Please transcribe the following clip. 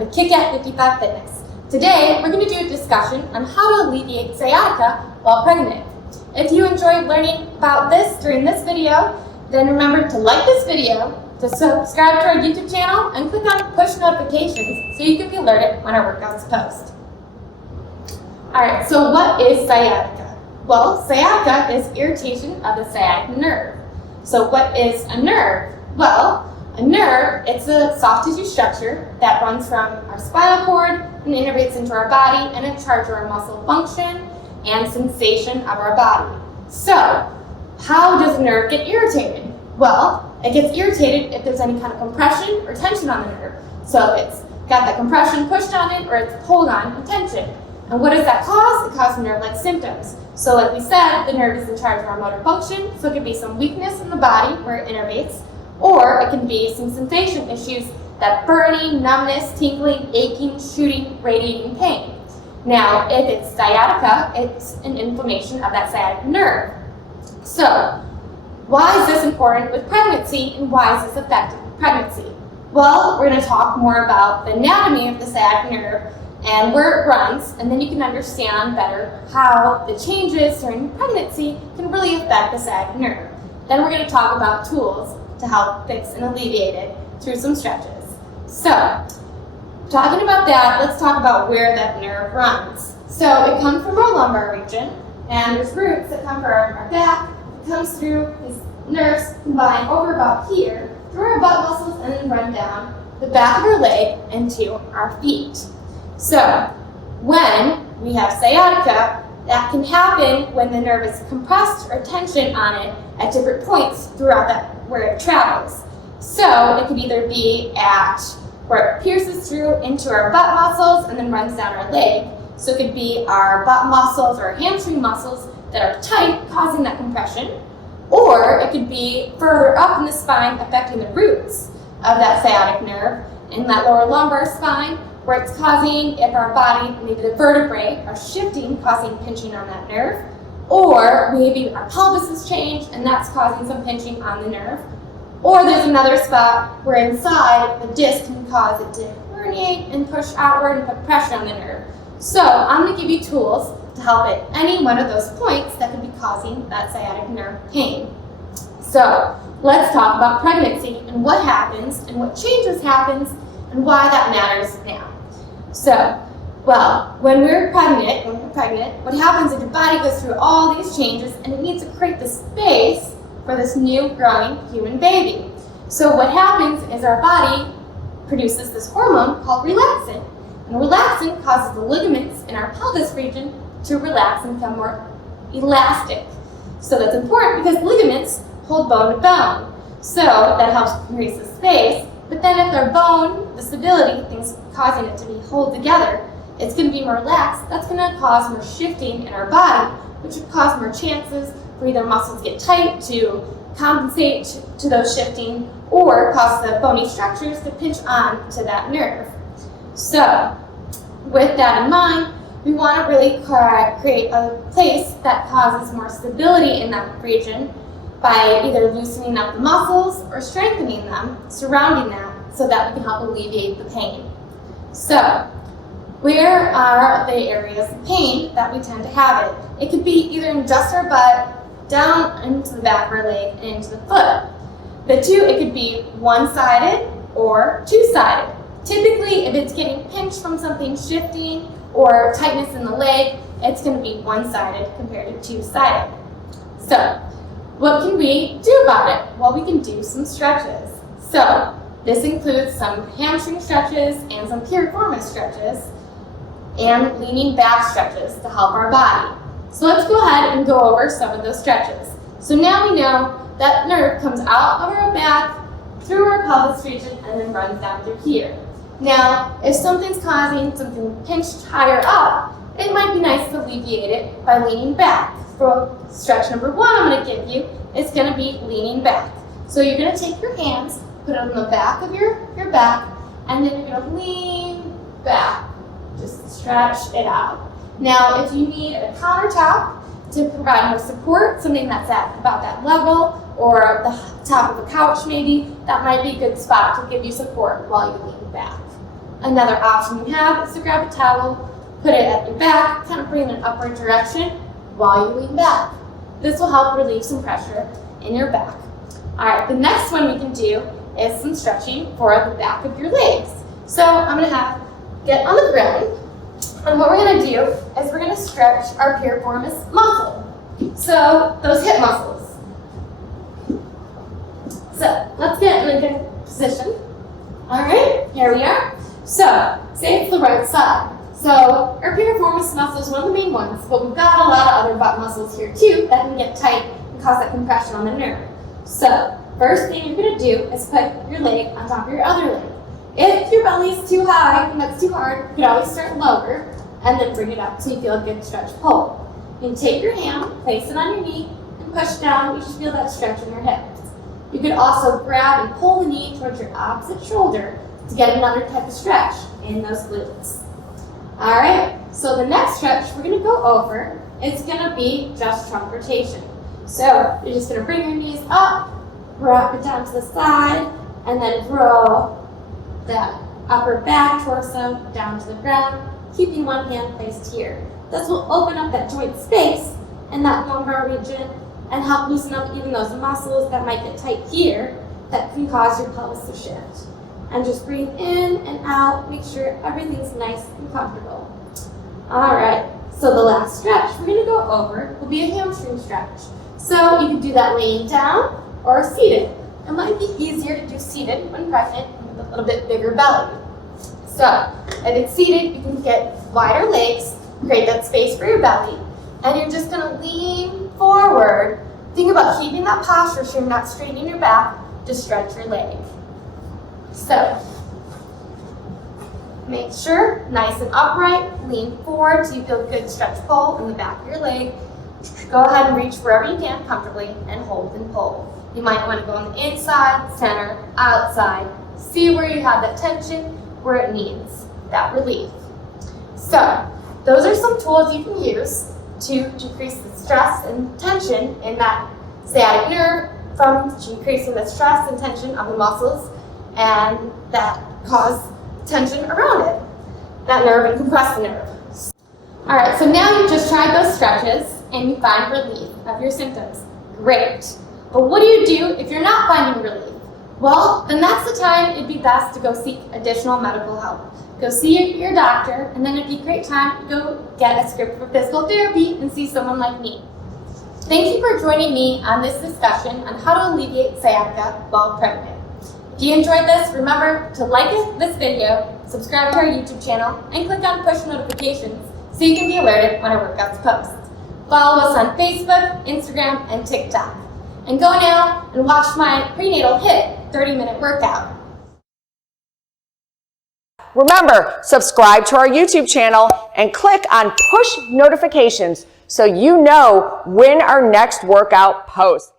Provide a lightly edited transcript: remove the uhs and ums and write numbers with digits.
with Kick At 55 Fitness. Today, we're going to do a discussion on how to alleviate sciatica while pregnant. If you enjoyed learning about this during this video, then remember to like this video, to subscribe to our YouTube channel, and click on push notifications so you can be alerted when our workouts post. Alright, so what is sciatica? Well, sciatica is irritation of the sciatic nerve. So what is a nerve? Well, a nerve, it's a soft tissue structure that runs from our spinal cord and innervates into our body and in charge of our muscle function and sensation of our body. So, how does a nerve get irritated? Well, it gets irritated if there's any kind of compression or tension on the nerve. So it's got that compression pushed on it or it's pulled on with tension. And what does that cause? It causes nerve-like symptoms. So like we said, the nerve is in charge of our motor function, so it could be some weakness in the body where it innervates, or it can be some sensation issues, that burning, numbness, tingling, aching, shooting, radiating pain. Now, if it's sciatica, it's an inflammation of that sciatic nerve. So, why is this important with pregnancy, and why is this affecting pregnancy? Well, we're going to talk more about the anatomy of the sciatic nerve and where it runs, and then you can understand better how the changes during pregnancy can really affect the sciatic nerve. Then we're going to talk about tools to help fix and alleviate it through some stretches. So, talking about that, let's talk about where that nerve runs. So, it comes from our lumbar region, and there's roots that come from our back. It comes through, these nerves combine over about here, through our butt muscles, and then run down the back of our leg into our feet. So, when we have sciatica, that can happen when the nerve is compressed or tension on it at different points throughout that where it travels. So it could either be at where it pierces through into our butt muscles and then runs down our leg. So it could be our butt muscles or our hamstring muscles that are tight, causing that compression. Or it could be further up in the spine, affecting the roots of that sciatic nerve in that lower lumbar spine, where it's causing, if our body, maybe the vertebrae are shifting, causing pinching on that nerve. Or maybe our pelvis has changed and that's causing some pinching on the nerve. Or there's another spot where inside the disc can cause it to herniate and push outward and put pressure on the nerve. So I'm going to give you tools to help at any one of those points that could be causing that sciatic nerve pain. So let's talk about pregnancy and what happens and what changes happens and why that matters now. So, well, when we're pregnant, what happens is your body goes through all these changes and it needs to create the space for this new growing human baby. So what happens is our body produces this hormone called relaxin. And relaxin causes the ligaments in our pelvis region to relax and become more elastic. So that's important because ligaments hold bone to bone. So that helps create the space. But then if their bone, the stability, things causing it to be hold together, it's going to be more relaxed. That's going to cause more shifting in our body, which would cause more chances for either muscles get tight to compensate to those shifting or cause the bony structures to pinch on to that nerve. So, with that in mind, we want to really create a place that causes more stability in that region by either loosening up the muscles or strengthening them, surrounding them, so that we can help alleviate the pain. So, where are the areas of pain that we tend to have it? It could be either in just our butt, down into the back of our leg, and into the foot. It could be one-sided or two-sided. Typically, if it's getting pinched from something shifting or tightness in the leg, it's going to be one-sided compared to two-sided. So, what can we do about it? Well, we can do some stretches. So, this includes some hamstring stretches and some piriformis stretches and leaning back stretches to help our body. So let's go ahead and go over some of those stretches. So now we know that nerve comes out of our back, through our pelvis region, and then runs down through here. Now, if something's causing something pinched higher up, it might be nice to alleviate it by leaning back. For stretch number one I'm going to give you, it's going to be leaning back. So you're going to take your hands, put it on the back of your back, and then you're going to lean back. Just stretch it out. Now, if you need a countertop to provide more support, something that's at about that level, or the top of a couch maybe, that might be a good spot to give you support while you lean back. Another option you have is to grab a towel, put it at your back, kind of bring it in an upward direction while you lean back. This will help relieve some pressure in your back. All right, the next one we can do is some stretching for the back of your legs. So I'm gonna get on the ground, and what we're gonna do is we're gonna stretch our piriformis muscle. So those hip muscles. So let's get in a good position. All right, here we are. So say it's the right side. So our piriformis muscle is one of the main ones, but we've got a lot of other butt muscles here too that can get tight and cause that compression on the nerve. So first thing you're gonna do is put your leg on top of your other leg. If your belly is too high and that's too hard, you can always start lower and then bring it up so you feel a good stretch pull. You can take your hand, place it on your knee, and push down. You should feel that stretch in your hips. You could also grab and pull the knee towards your opposite shoulder to get another type of stretch in those glutes. All right, so the next stretch we're gonna go over is gonna be just trunk rotation. So you're just gonna bring your knees up, wrap it down to the side, and then roll that upper back torso down to the ground, keeping one hand placed here. This will open up that joint space in that lumbar region and help loosen up even those muscles that might get tight here that can cause your pelvis to shift. And just breathe in and out, make sure everything's nice and comfortable. All right, so the last stretch we're gonna go over will be a hamstring stretch. So you can do that laying down or seated. It might be easier to do seated when pregnant with a little bit bigger belly. So if it's seated, you can get wider legs, create that space for your belly, and you're just gonna lean forward. Think about keeping that posture so you're not straightening your back to stretch your leg. So make sure nice and upright, lean forward so you feel a good stretch pull in the back of your leg. Go ahead and reach wherever you can comfortably and hold and pull. You might want to go on the inside, center, outside. See where you have that tension, where it needs that relief. So those are some tools you can use to decrease the stress and tension in that sciatic nerve from decreasing the stress and tension of the muscles and that cause tension around it, that nerve, and compress the nerve. All right, so now you've just tried those stretches and you find relief of your symptoms. Great. But what do you do if you're not finding relief? Well, then that's the time it'd be best to go seek additional medical help. Go see your doctor, and then it'd be a great time to go get a script for physical therapy and see someone like me. Thank you for joining me on this discussion on how to alleviate sciatica while pregnant. If you enjoyed this, remember to like this video, subscribe to our YouTube channel, and click on push notifications so you can be alerted when our workouts post. Follow us on Facebook, Instagram, and TikTok. And go now and watch my prenatal HIT 30-minute workout. Remember, subscribe to our YouTube channel and click on push notifications so you know when our next workout posts.